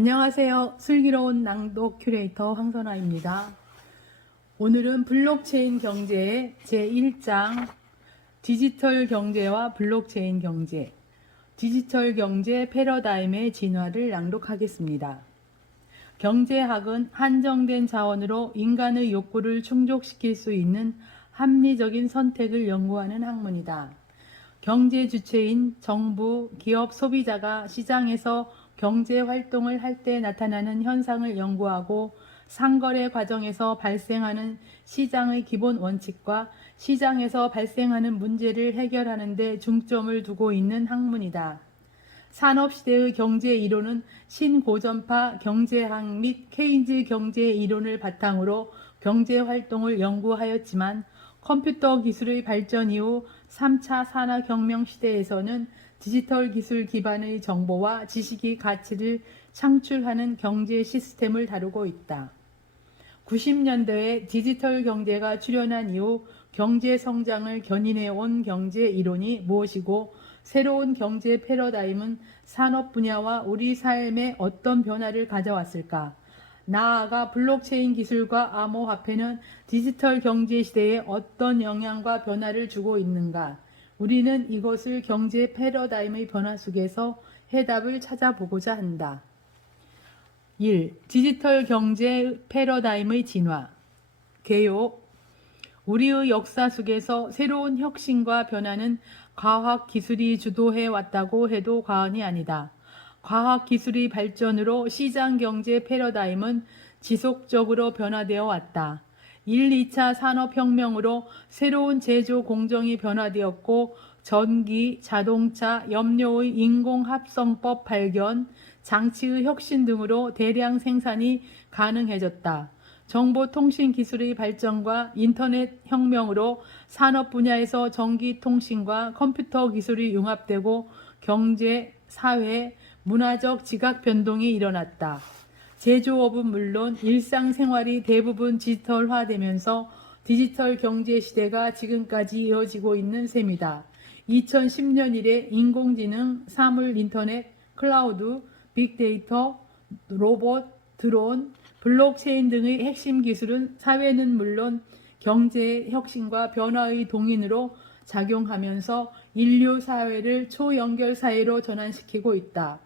안녕하세요. 슬기로운 낭독 큐레이터 황선아입니다. 오늘은 블록체인 경제의 제1장 디지털 경제와 블록체인 경제, 디지털 경제 패러다임의 진화를 낭독하겠습니다. 경제학은 한정된 자원으로 인간의 욕구를 충족시킬 수 있는 합리적인 선택을 연구하는 학문이다. 경제 주체인 정부, 기업, 소비자가 시장에서 경제 활동을 할 때 나타나는 현상을 연구하고 상거래 과정에서 발생하는 시장의 기본 원칙과 시장에서 발생하는 문제를 해결하는 데 중점을 두고 있는 학문이다. 산업시대의 경제 이론은 신고전파 경제학 및 케인즈 경제 이론을 바탕으로 경제 활동을 연구하였지만 컴퓨터 기술의 발전 이후 3차 산업혁명 시대에서는 디지털 기술 기반의 정보와 지식이 가치를 창출하는 경제 시스템을 다루고 있다. 90년대에 디지털 경제가 출현한 이후 경제 성장을 견인해 온 경제 이론이 무엇이고 새로운 경제 패러다임은 산업 분야와 우리 삶에 어떤 변화를 가져왔을까? 나아가 블록체인 기술과 암호화폐는 디지털 경제 시대에 어떤 영향과 변화를 주고 있는가? 우리는 이것을 경제 패러다임의 변화 속에서 해답을 찾아보고자 한다. 1. 디지털 경제 패러다임의 진화. 개요. 우리의 역사 속에서 새로운 혁신과 변화는 과학 기술이 주도해 왔다고 해도 과언이 아니다. 과학 기술의 발전으로 시장 경제 패러다임은 지속적으로 변화되어 왔다. 1, 2차 산업혁명으로 새로운 제조 공정이 변화되었고 전기, 자동차, 염료의 인공합성법 발견, 장치의 혁신 등으로 대량 생산이 가능해졌다. 정보통신 기술의 발전과 인터넷 혁명으로 산업 분야에서 전기통신과 컴퓨터 기술이 융합되고 경제, 사회, 문화적 지각 변동이 일어났다. 제조업은 물론 일상생활이 대부분 디지털화되면서 디지털 경제 시대가 지금까지 이어지고 있는 셈이다. 2010년 이래 인공지능, 사물 인터넷, 클라우드, 빅데이터, 로봇, 드론, 블록체인 등의 핵심 기술은 사회는 물론 경제의 혁신과 변화의 동인으로 작용하면서 인류 사회를 초연결 사회로 전환시키고 있다.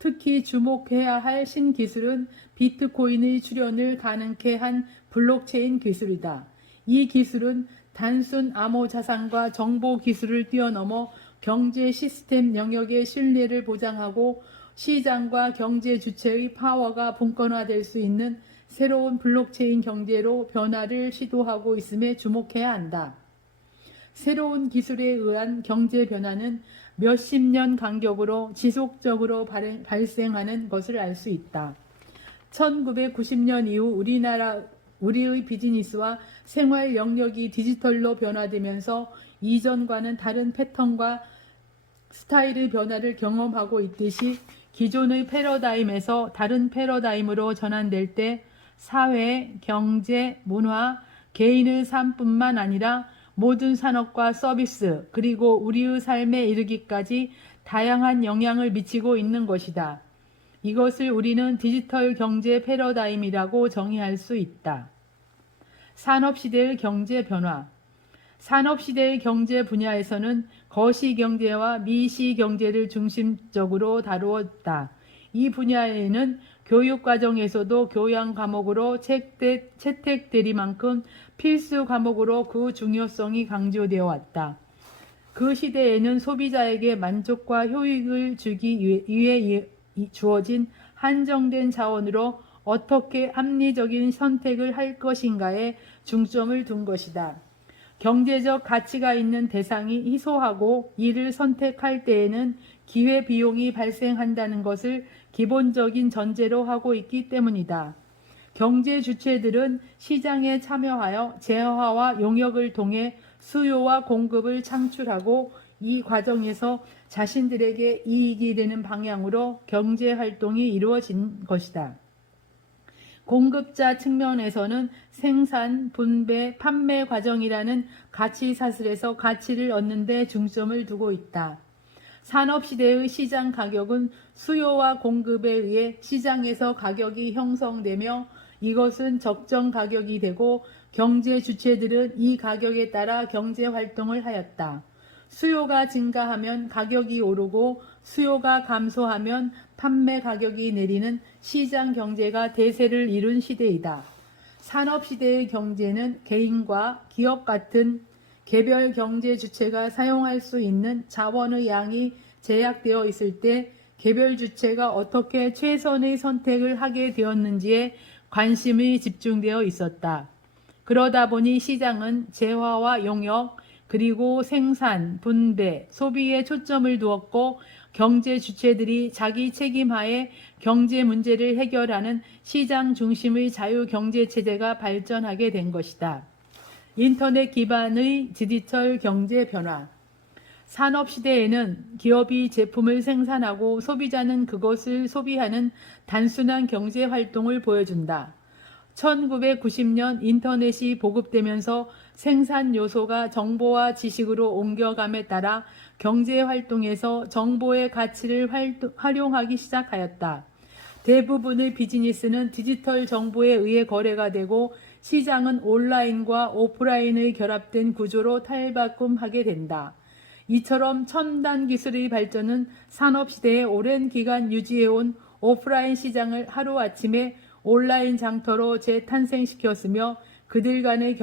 특히 주목해야 할 신기술은 비트코인의 출현을 가능케 한 블록체인 기술이다. 이 기술은 단순 암호 자산과 정보 기술을 뛰어넘어 경제 시스템 영역의 신뢰를 보장하고 시장과 경제 주체의 파워가 분권화될 수 있는 새로운 블록체인 경제로 변화를 시도하고 있음에 주목해야 한다. 새로운 기술에 의한 경제 변화는 몇십 년 간격으로 지속적으로 발생하는 것을 알 수 있다. 1990년 이후 우리의 비즈니스와 생활 영역이 디지털로 변화되면서 이전과는 다른 패턴과 스타일의 변화를 경험하고 있듯이 기존의 패러다임에서 다른 패러다임으로 전환될 때 사회, 경제, 문화, 개인의 삶뿐만 아니라 모든 산업과 서비스 그리고 우리의 삶에 이르기까지 다양한 영향을 미치고 있는 것이다. 이것을 우리는 디지털 경제 패러다임이라고 정의할 수 있다. 산업시대의 경제 변화. 산업시대의 경제 분야에서는 거시경제와 미시경제를 중심적으로 다루었다. 이 분야에는 교육과정에서도 교양 과목으로 채택되리만큼 필수 과목으로 그 중요성이 강조되어 왔다. 그 시대에는 소비자에게 만족과 효익을 주기 위해 주어진 한정된 자원으로 어떻게 합리적인 선택을 할 것인가에 중점을 둔 것이다. 경제적 가치가 있는 대상이 희소하고 이를 선택할 때에는 기회비용이 발생한다는 것을 기본적인 전제로 하고 있기 때문이다. 경제 주체들은 시장에 참여하여 제어와 용역을 통해 수요와 공급을 창출하고 이 과정에서 자신들에게 이익이 되는 방향으로 경제 활동이 이루어진 것이다. 공급자 측면에서는 생산, 분배, 판매 과정이라는 가치 사슬에서 가치를 얻는 데 중점을 두고 있다. 산업시대의 시장 가격은 수요와 공급에 의해 시장에서 가격이 형성되며 이것은 적정 가격이 되고 경제 주체들은 이 가격에 따라 경제 활동을 하였다. 수요가 증가하면 가격이 오르고 수요가 감소하면 판매 가격이 내리는 시장 경제가 대세를 이룬 시대이다. 산업시대의 경제는 개인과 기업 같은 개별 경제 주체가 사용할 수 있는 자원의 양이 제약되어 있을 때 개별 주체가 어떻게 최선의 선택을 하게 되었는지에 관심이 집중되어 있었다. 그러다 보니 시장은 재화와 용역, 그리고 생산, 분배, 소비에 초점을 두었고 경제 주체들이 자기 책임하에 경제 문제를 해결하는 시장 중심의 자유 경제 체제가 발전하게 된 것이다. 인터넷 기반의 디지털 경제 변화. 산업 시대에는 기업이 제품을 생산하고 소비자는 그것을 소비하는 단순한 경제 활동을 보여준다. 1990년 인터넷이 보급되면서 생산 요소가 정보와 지식으로 옮겨감에 따라 경제 활동에서 정보의 가치를 활용하기 시작하였다. 대부분의 비즈니스는 디지털 정보에 의해 거래가 되고 시장은 온라인과 오프라인의 결합된 구조로 탈바꿈하게 된다. 이처럼 첨단 기술의 발전은 산업시대에 오랜 기간 유지해온 오프라인 시장을 하루아침에 온라인 장터로 재탄생시켰으며 그들 간의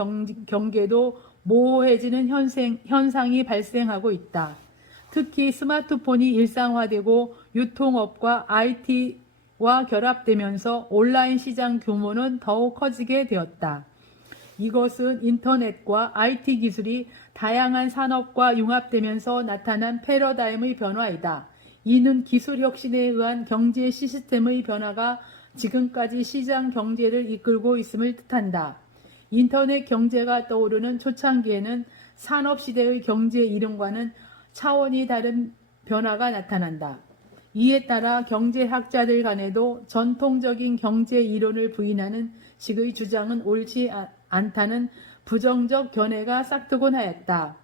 경계도 모호해지는 현상이 발생하고 있다. 특히 스마트폰이 일상화되고 유통업과 IT와 결합되면서 온라인 시장 규모는 더욱 커지게 되었다. 이것은 인터넷과 IT 기술이 다양한 산업과 융합되면서 나타난 패러다임의 변화이다. 이는 기술 혁신에 의한 경제 시스템의 변화가 지금까지 시장 경제를 이끌고 있음을 뜻한다. 인터넷 경제가 떠오르는 초창기에는 산업시대의 경제 이론과는 차원이 다른 변화가 나타난다. 이에 따라 경제학자들 간에도 전통적인 경제 이론을 부인하는 식의 주장은 옳지 않다는 부정적 견해가 싹트곤 하였다.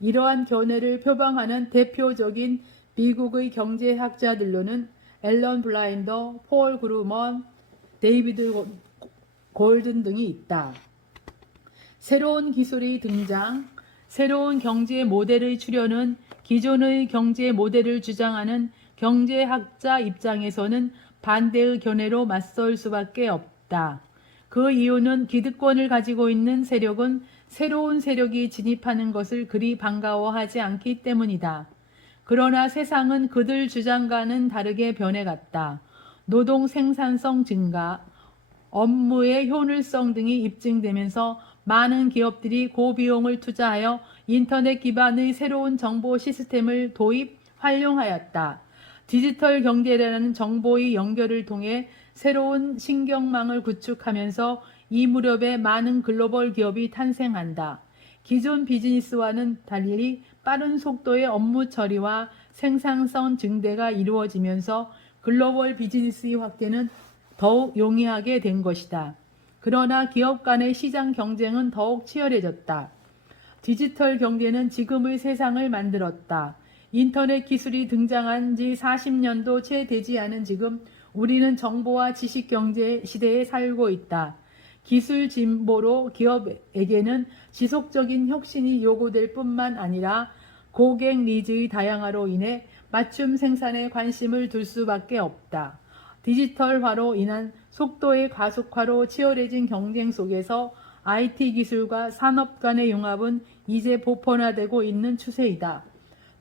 이러한 견해를 표방하는 대표적인 미국의 경제학자들로는 앨런 블라인더, 폴 그루먼, 데이비드 골든 등이 있다. 새로운 기술의 등장, 새로운 경제 모델의 출현은 기존의 경제 모델을 주장하는 경제학자 입장에서는 반대의 견해로 맞설 수밖에 없다. 그 이유는 기득권을 가지고 있는 세력은 새로운 세력이 진입하는 것을 그리 반가워하지 않기 때문이다. 그러나 세상은 그들 주장과는 다르게 변해갔다. 노동 생산성 증가, 업무의 효율성 등이 입증되면서 많은 기업들이 고비용을 투자하여 인터넷 기반의 새로운 정보 시스템을 도입, 활용하였다. 디지털 경제라는 정보의 연결을 통해 새로운 신경망을 구축하면서 이 무렵에 많은 글로벌 기업이 탄생한다. 기존 비즈니스와는 달리 빠른 속도의 업무 처리와 생산성 증대가 이루어지면서 글로벌 비즈니스의 확대는 더욱 용이하게 된 것이다. 그러나 기업 간의 시장 경쟁은 더욱 치열해졌다. 디지털 경제는 지금의 세상을 만들었다. 인터넷 기술이 등장한 지 40년도 채 되지 않은 지금 우리는 정보와 지식 경제 시대에 살고 있다. 기술 진보로 기업에게는 지속적인 혁신이 요구될 뿐만 아니라 고객 니즈의 다양화로 인해 맞춤 생산에 관심을 둘 수밖에 없다. 디지털화로 인한 속도의 가속화로 치열해진 경쟁 속에서 IT 기술과 산업 간의 융합은 이제 보편화되고 있는 추세이다.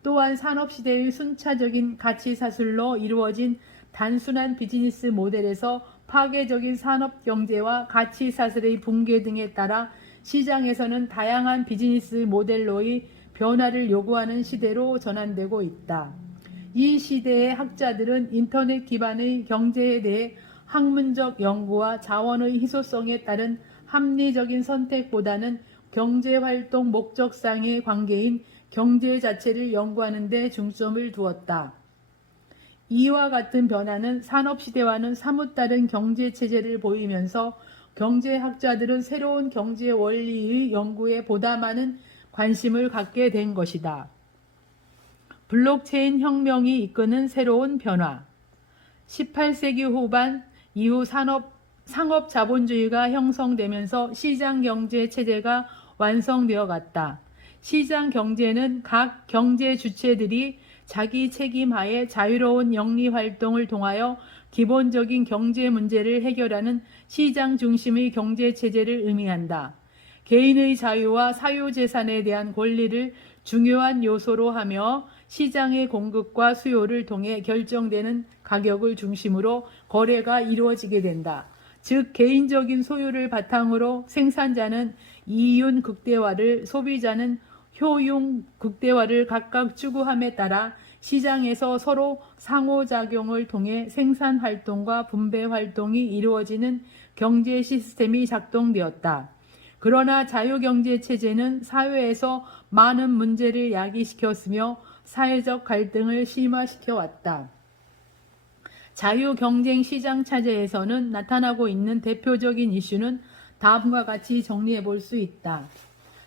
또한 산업시대의 순차적인 가치 사슬로 이루어진 단순한 비즈니스 모델에서 파괴적인 산업 경제와 가치 사슬의 붕괴 등에 따라 시장에서는 다양한 비즈니스 모델로의 변화를 요구하는 시대로 전환되고 있다. 이 시대의 학자들은 인터넷 기반의 경제에 대해 학문적 연구와 자원의 희소성에 따른 합리적인 선택보다는 경제활동 목적상의 관계인 경제 자체를 연구하는 데 중점을 두었다. 이와 같은 변화는 산업시대와는 사뭇 다른 경제체제를 보이면서 경제학자들은 새로운 경제 원리의 연구에 보다 많은 관심을 갖게 된 것이다. 블록체인 혁명이 이끄는 새로운 변화. 18세기 후반 이후 상업 자본주의가 형성되면서 시장 경제 체제가 완성되어 갔다. 시장 경제는 각 경제 주체들이 자기 책임하에 자유로운 영리 활동을 통하여 기본적인 경제 문제를 해결하는 시장 중심의 경제 체제를 의미한다. 개인의 자유와 사유재산에 대한 권리를 중요한 요소로 하며 시장의 공급과 수요를 통해 결정되는 가격을 중심으로 거래가 이루어지게 된다. 즉 개인적인 소유를 바탕으로 생산자는 이윤 극대화를, 소비자는 효용 극대화를 각각 추구함에 따라 시장에서 서로 상호작용을 통해 생산 활동과 분배 활동이 이루어지는 경제 시스템이 작동되었다. 그러나 자유경제 체제는 사회에서 많은 문제를 야기시켰으며 사회적 갈등을 심화시켜 왔다. 자유경쟁 시장 체제에서는 나타나고 있는 대표적인 이슈는 다음과 같이 정리해 볼 수 있다.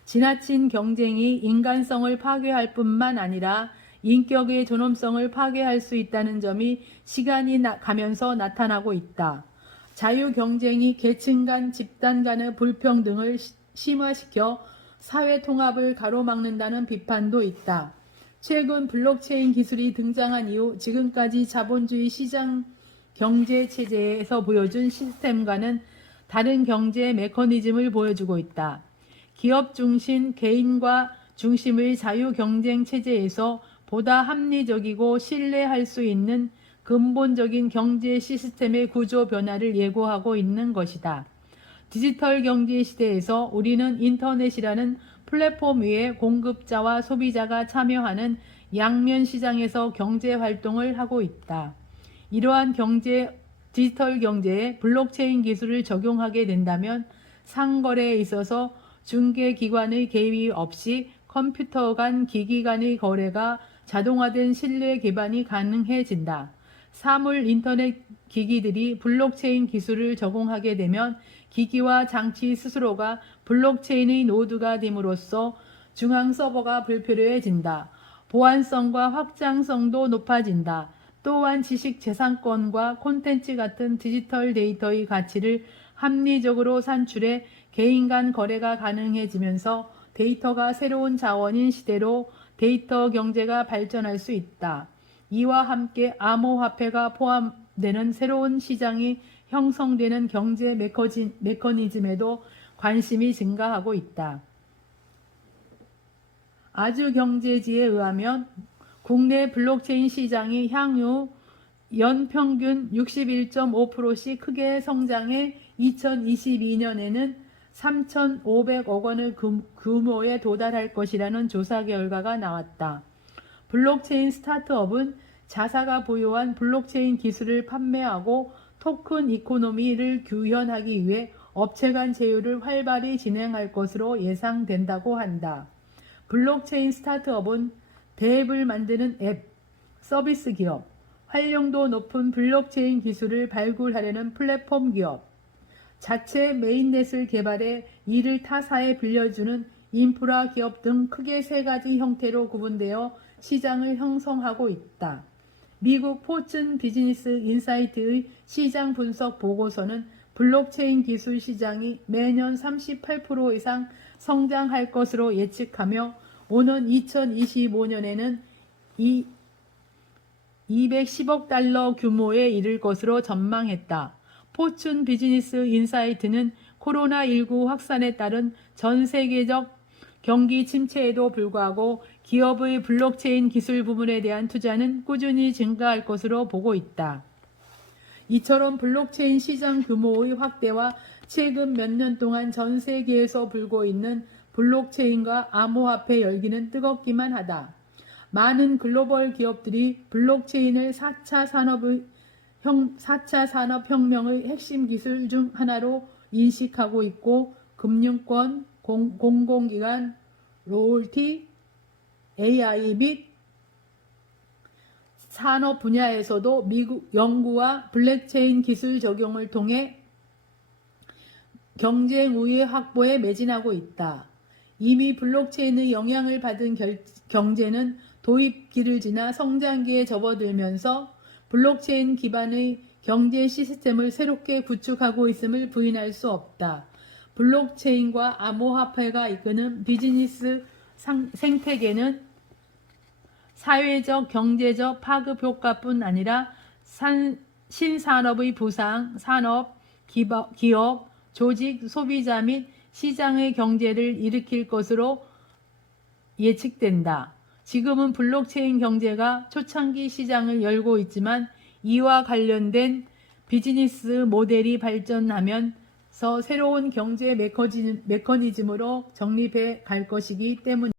지나친 경쟁이 인간성을 파괴할 뿐만 아니라 인격의 존엄성을 파괴할 수 있다는 점이 시간이 가면서 나타나고 있다. 자유경쟁이 계층 간, 집단 간의 불평등을 심화시켜 사회 통합을 가로막는다는 비판도 있다. 최근 블록체인 기술이 등장한 이후 지금까지 자본주의 시장 경제 체제에서 보여준 시스템과는 다른 경제 메커니즘을 보여주고 있다. 기업 중심, 개인과 중심의 자유 경쟁 체제에서 보다 합리적이고 신뢰할 수 있는 근본적인 경제 시스템의 구조 변화를 예고하고 있는 것이다. 디지털 경제 시대에서 우리는 인터넷이라는 플랫폼 위에 공급자와 소비자가 참여하는 양면 시장에서 경제 활동을 하고 있다. 이러한 디지털 경제에 블록체인 기술을 적용하게 된다면 상거래에 있어서 중개기관의 개입 없이 컴퓨터 간, 기기 간의 거래가 자동화된 신뢰 기반이 가능해진다. 사물 인터넷 기기들이 블록체인 기술을 적용하게 되면 기기와 장치 스스로가 블록체인의 노드가 됨으로써 중앙 서버가 불필요해진다. 보안성과 확장성도 높아진다. 또한 지식 재산권과 콘텐츠 같은 디지털 데이터의 가치를 합리적으로 산출해 개인 간 거래가 가능해지면서 데이터가 새로운 자원인 시대로 데이터 경제가 발전할 수 있다. 이와 함께 암호화폐가 포함되는 새로운 시장이 형성되는 경제 메커니즘에도 관심이 증가하고 있다. 아주경제지에 의하면 국내 블록체인 시장이 향후 연평균 61.5%씩 크게 성장해 2022년에는 3,500억 원의 규모에 도달할 것이라는 조사 결과가 나왔다. 블록체인 스타트업은 자사가 보유한 블록체인 기술을 판매하고 토큰 이코노미를 구현하기 위해 업체 간 제휴를 활발히 진행할 것으로 예상된다고 한다. 블록체인 스타트업은 대앱을 만드는 앱, 서비스 기업, 활용도 높은 블록체인 기술을 발굴하려는 플랫폼 기업, 자체 메인넷을 개발해 이를 타사에 빌려주는 인프라 기업 등 크게 세 가지 형태로 구분되어 시장을 형성하고 있다. 미국 포춘 비즈니스 인사이트의 시장 분석 보고서는 블록체인 기술 시장이 매년 38% 이상 성장할 것으로 예측하며 오는 2025년에는 210억 달러 규모에 이를 것으로 전망했다. 포춘 비즈니스 인사이트는 코로나19 확산에 따른 전 세계적 경기 침체에도 불구하고 기업의 블록체인 기술 부문에 대한 투자는 꾸준히 증가할 것으로 보고 있다. 이처럼 블록체인 시장 규모의 확대와 최근 몇 년 동안 전 세계에서 불고 있는 블록체인과 암호화폐 열기는 뜨겁기만 하다. 많은 글로벌 기업들이 블록체인을 4차 산업혁명의 핵심 기술 중 하나로 인식하고 있고 금융권, 공공기관, 로열티, AI 및 산업 분야에서도 미국 연구와 블록체인 기술 적용을 통해 경쟁 우위 확보에 매진하고 있다. 이미 블록체인의 영향을 받은 경제는 도입기를 지나 성장기에 접어들면서 블록체인 기반의 경제 시스템을 새롭게 구축하고 있음을 부인할 수 없다. 블록체인과 암호화폐가 이끄는 비즈니스 생태계는 사회적, 경제적 파급 효과뿐 아니라 신산업의 부상, 산업, 기업, 조직, 소비자 및 시장의 경제를 일으킬 것으로 예측된다. 지금은 블록체인 경제가 초창기 시장을 열고 있지만 이와 관련된 비즈니스 모델이 발전하면서 새로운 경제 메커니즘으로 정립해 갈 것이기 때문이다.